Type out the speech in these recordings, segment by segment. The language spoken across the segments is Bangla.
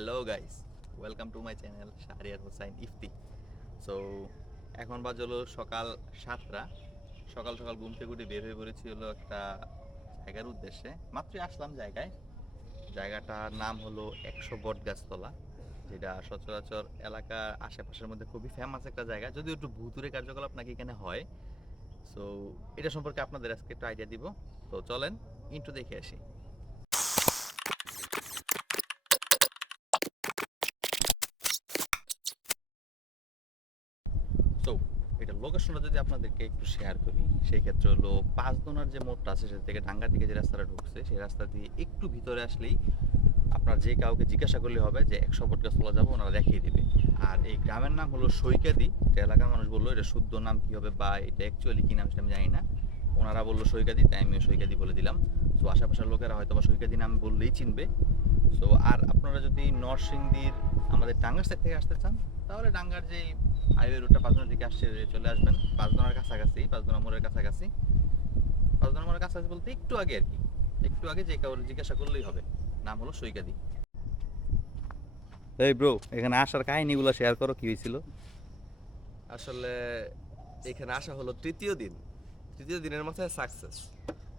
Hello guys welcome to my channel Shahriar Hossain Ifti so এখন বাজ হলো সকাল সাতটা। সকাল সকাল ঘুম থেকে উঠে বের হয়ে পড়েছি হলো একটা জায়গার উদ্দেশ্যে। মাত্রই আসলাম জায়গায়। জায়গাটার নাম হলো একশো বট গাছতলা যেটা সচরাচর এলাকার আশেপাশের মধ্যে খুবই ফেমাস একটা জায়গা। যদিও একটু ভুতুরে কার্যকলাপ নাকি এখানে হয়। সো এটা সম্পর্কে আপনাদের আজকে একটু আইডিয়া দিব। তো চলেন ইন্টু দেখে আসি। তো এটা লোকেশনটা যদি আপনাদেরকে একটু শেয়ার করি, সেই ক্ষেত্রে হলো পাঁচদোনার যে মোড়টা আছে, সেটা থেকে ডাঙ্গা দিকে যে রাস্তাটা ঢুকছে, সেই রাস্তা দিয়ে একটু ভিতরে আসলেই আপনার যে কাউকে জিজ্ঞাসা করলে হবে যে, একশো বট গাছ তোলা যাব? ওনারা দেখিয়ে দেবে। আর এই গ্রামের নাম হলো সৈকাদি। এটা এলাকার মানুষ বলল, এটা শুদ্ধ নাম কী হবে বা এটা অ্যাকচুয়ালি কী নাম সেটা আমি জানি না। ওনারা বলল সৈকাদি, তাই আমিও সৈকাদি বলে দিলাম। তো আশেপাশের লোকেরা হয়তো বা সৈকাদি নাম বললেই চিনবে। সো আর আপনারা যদি নরসিংদীর আমাদের টাঙ্গার সাইড থেকে আসতে চান তাহলে ডাঙ্গার যে হাইওয়ে রুটটা পাঁচদোনার দিকে আসছে চলে আসবেন পাঁচদোনার কাছাকাছি পাঁচদোনা মোড়ের কাছাকাছি। পাঁচদোনা মোড়ের কাছাকাছি বলতে একটু আগে আর কি একটু আগে যে কাউর জিজ্ঞাসা করলেই হবে। নাম হলো সৈকাদি। এই ব্রো এখানে আসার কাহিনীগুলো শেয়ার করো কি হয়েছিল? আসলে এখানে আসা হলো তৃতীয় দিন। তৃতীয় দিনের মাথায় সাকসেস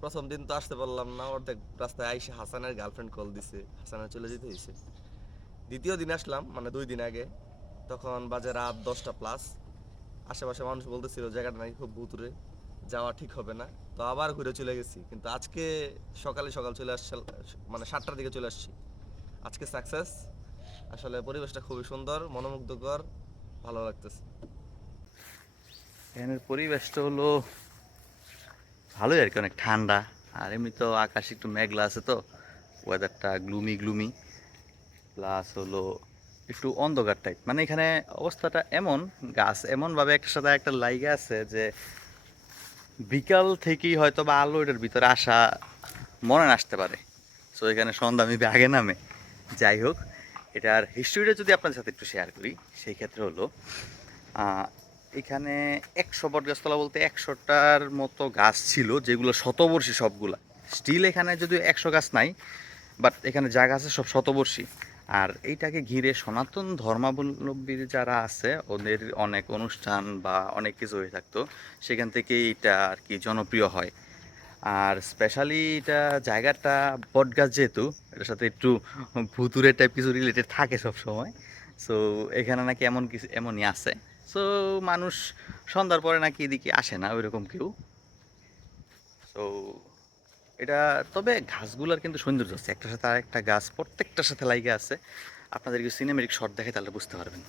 প্রথম দিন তো আসতে পারলাম না অর্ধেক রাস্তায় আইসে হাসানের গার্লফ্রেন্ড কল দিছে হাসানের চলে যেতে হয়েছে। দ্বিতীয় দিন আসলাম মানে দুই দিন আগে। তখন বাজে রাত দশটা প্লাস আশেপাশে মানুষ বলতেছিল, জায়গাটা নাকি খুব ভুতুরে, যাওয়া ঠিক হবে না। তো আবার ঘুরে চলে গেছি। কিন্তু আজকে সকালে সকাল চলে আসছে মানে সাতটার দিকে চলে আসছি। আজকে সাকসেস আসলে পরিবেশটা খুবই সুন্দর, মনোমুগ্ধকর, ভালো লাগতেছে। এখানের পরিবেশটা হলো ভালোই আর কি, অনেক ঠান্ডা। আর এমনি তো আকাশ একটু মেঘলা আছে তো ওয়েদারটা গ্লুমি গ্লুমি প্লাস হলো একটু অন্ধকার টাইপ মানে এখানে অবস্থাটা এমন, গাছ এমনভাবে একটার সাথে একটা লাইগে আছে যে বিকাল থেকেই হয়তো বা আলো এটার ভিতরে আসা মনে আসতে পারে। সো এখানে সন্ধ্যা আমি আগে নামে। যাই হোক, এটার হিস্ট্রিটা যদি আপনাদের সাথে একটু শেয়ার করি, সেই ক্ষেত্রে হলো এখানে একশো বট গাছতলা বলতে একশোটার মতো গাছ ছিল, যেগুলো শতবর্ষী সবগুলা। স্টিল এখানে যদি একশো গাছ নাই বাট এখানে যা গাছ আছে সব শতবর্ষী। আর এইটাকে ঘিরে সনাতন ধর্মাবলম্বীর যারা আছে, ওদের অনেক অনুষ্ঠান বা অনেক কিছু হয়ে থাকতো, সেখান থেকে এটা আর কি জনপ্রিয় হয়। আর স্পেশালি এটা জায়গাটা বটগাছ যেহেতু, এটার সাথে একটু ভুতুরের টাইপ কিছু রিলেটেড থাকে সব সময় সো এখানে নাকি এমন কিছু, এমনই আছে। সো মানুষ সন্ধ্যার পরে নাকি এদিকে আসে না, ওইরকম কেউ। সো এটা, তবে গাছগুলোর কিন্তু সৌন্দর্য আছে। একটার সাথে আরেকটা গাছ প্রত্যেকটার সাথে লাইগে আছে। আপনাদের কিছু সিনেমেটিক শট দেখে তাহলে বুঝতে পারবেন।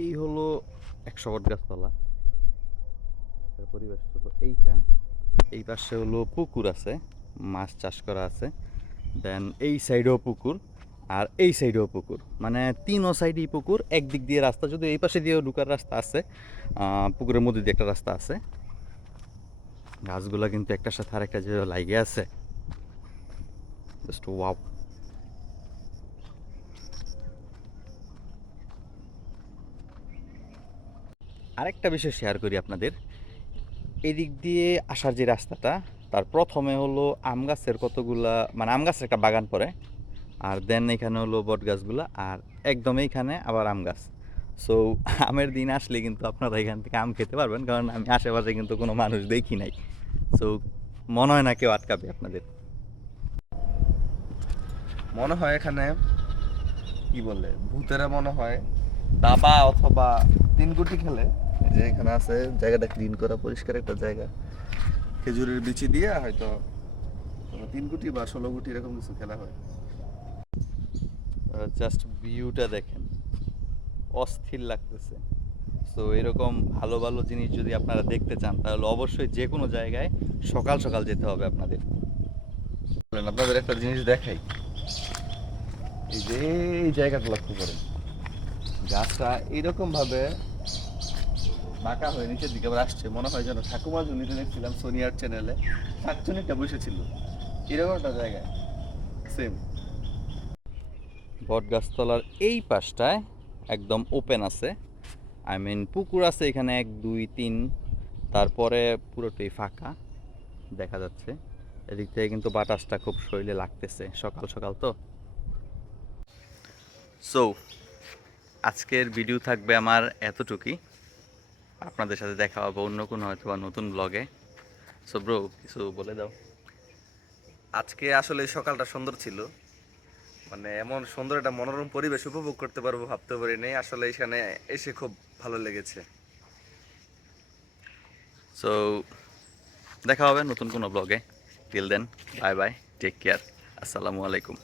এই হলো একশো বট গাছতলা এর পরিবেশ হলো এইটা। এই পাশে হলো পুকুর আছে, মাছ চাষ করা আছে। দেন এই সাইডেও পুকুর আর এই সাইডেও পুকুর। মানে তিনও সাইডেই পুকুর, একদিক দিয়ে রাস্তা যদি এই পাশে দিয়েও ঢুকার রাস্তা আছে পুকুরের মধ্যে দিয়ে একটা রাস্তা আছে। গাছগুলা কিন্তু একটার সাথে আরেকটা যে লাগে আছে। জাস্ট ওয়াও আরেকটা বিষয় শেয়ার করি আপনাদের। এদিক দিয়ে আসার যে রাস্তাটা, তার প্রথমে হলো আম গাছের কতগুলা মানে আম গাছের একটা বাগান পড়ে, আর দেন এখানে হলো বট গাছগুলা, আর একদম এইখানে আবার আম গাছ। সো আমের দিন আসলে কিন্তু আপনারা এখান থেকে আম খেতে পারবেন, কারণ আমি আশেপাশে কিন্তু কোনো মানুষ দেখি নাই। সো মনে হয় না কেউ আটকাবে আপনাদের। মনে হয় এখানে, কি বলে, ভূতেরা মনে হয় দাবা অথবা তিন গুটি খেলে। যে এখানে আছে, জায়গাটা ক্লিন করা, পরিষ্কার একটা জায়গা। খেজুরের বিচি দিয়ে হয়তো তিন গুটি বা ষোলো গুটি এরকম কিছু খেলা হয়। জাস্ট ভিউটা দেখেন। অস্থির লাগতেছে। তো এরকম ভালো ভালো জিনিস যদি আপনারা দেখতে চান, তাহলে অবশ্যই যে কোনো জায়গায় সকাল সকাল যেতে হবে আপনাদের। আপনাদের একটা জিনিস দেখাই। এই যে এই জায়গাটা লক্ষ্য করেন। গাছটা এইরকম ভাবে বাঁকা হয়ে নিচের দিকে আবার আসছে। মনে হয় যেন ঠাকুমা জুনিতে দেখছিলাম সোনিয়ার চ্যানেলে শাকচুনিটা বসেছিল এরকম একটা জায়গায়। সেম বটগাছতলার এই পাশটায় একদম ওপেন আছে। আই মিন পুকুর আছে এখানে এক, দুই, তিন। তারপরে পুরোটাই ফাঁকা, দেখা যাচ্ছে। এদিক থেকে কিন্তু বাতাসটা খুব শরীরে লাগতেছে, সকাল সকাল তো। সো আজকের ভিডিও থাকবে আমার এতটুকুই। আপনাদের সাথে দেখা হবে অন্য কোনো হয়তো বা নতুন ব্লগে সো ব্রো কিছু বলে দাও। আজকে আসলে সকালটা সুন্দর ছিল। মানে এমন সুন্দর একটা মনোরম পরিবেশ উপভোগ করতে পারব ভাবতে পারিনি। আসলে এখানে এসে খুব ভালো লেগেছে। সো দেখা হবে নতুন কোনো ব্লগে till then bye bye take care আসসালামু আলাইকুম।